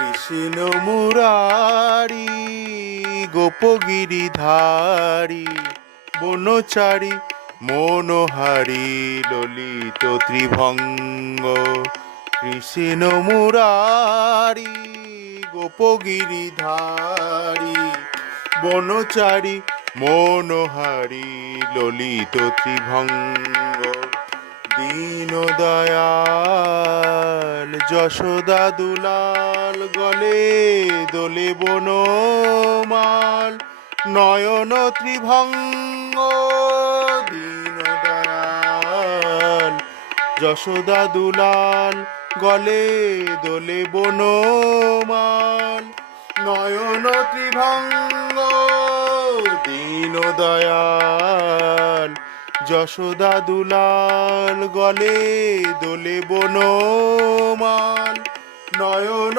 কৃষ্ণ মুরারি গোপগিরিধারী বনচারী মনোহারী ললিত ত্রিভঙ্গ। কৃষ্ণ মুরারি গোপগিরিধারী বনচারী মনোহারী ললিত ত্রিভঙ্গ। দীন দয়াল যশোদা দুলাল গলে দোলে বনমাল নয়ন ত্রিভঙ্গ। দীন দয়াল যশোদা দুলাল গলে দোলে বনমাল নয়ন ত্রিভঙ্গ। দীন দয়াল যশোদা দুলাল গলে দোলে বনমাল নয়ন